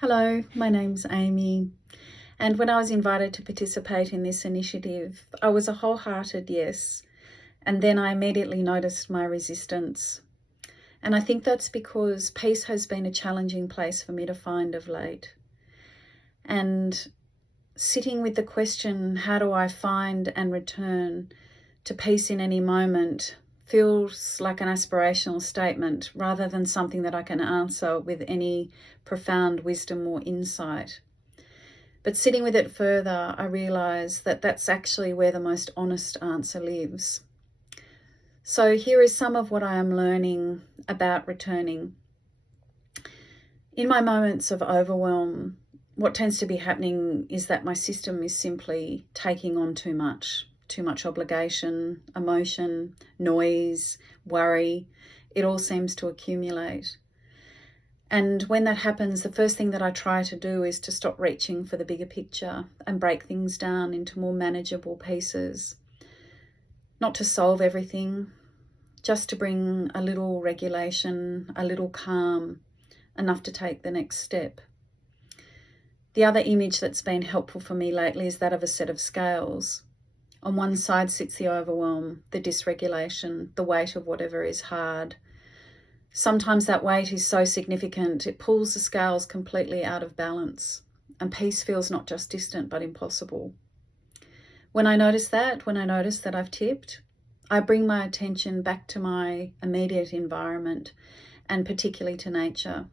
Hello, my name's Amy, and when I was invited to participate in this initiative, I was a wholehearted yes, and then I immediately noticed my resistance. And I think that's because peace has been a challenging place for me to find of late. And sitting with the question, how do I find and return to peace in any moment, feels like an aspirational statement rather than something that I can answer with any profound wisdom or insight. But sitting with it further, I realise that that's actually where the most honest answer lives. So here is some of what I am learning about returning. In my moments of overwhelm, what tends to be happening is that my system is simply taking on too much obligation, emotion, noise, worry. It all seems to accumulate. And when that happens, the first thing that I try to do is to stop reaching for the bigger picture and break things down into more manageable pieces. Not to solve everything, just to bring a little regulation, a little calm, enough to take the next step. The other image that's been helpful for me lately is that of a set of scales. On one side sits the overwhelm, the dysregulation, the weight of whatever is hard. Sometimes that weight is so significant it pulls the scales completely out of balance, and peace feels not just distant but impossible. When I notice that I've tipped, I bring my attention back to my immediate environment, and particularly to nature.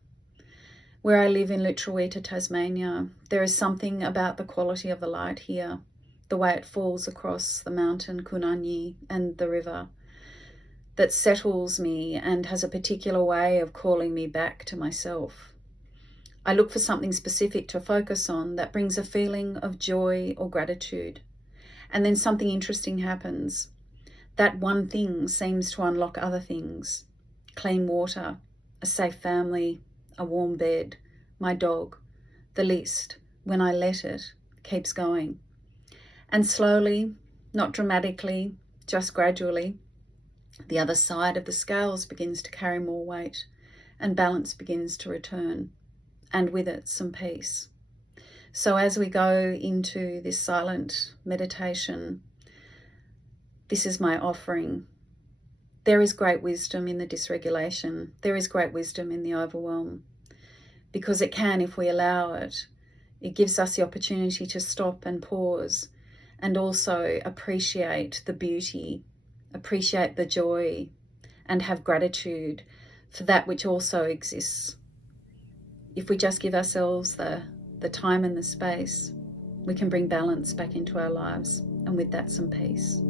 Where I live in Lutruwita, Tasmania, there is something about the quality of the light here, the way it falls across the mountain Kunanyi and the river, that settles me and has a particular way of calling me back to myself. I look for something specific to focus on that brings a feeling of joy or gratitude. And then something interesting happens. That one thing seems to unlock other things. Clean water, a safe family, a warm bed, my dog. The list, when I let it, keeps going. And slowly, not dramatically, just gradually, the other side of the scales begins to carry more weight and balance begins to return, and with it some peace. So as we go into this silent meditation, this is my offering. There is great wisdom in the dysregulation. There is great wisdom in the overwhelm, because it can, if we allow it. It gives us the opportunity to stop and pause and also appreciate the beauty, appreciate the joy, and have gratitude for that which also exists. If we just give ourselves the time and the space, we can bring balance back into our lives, and with that, some peace.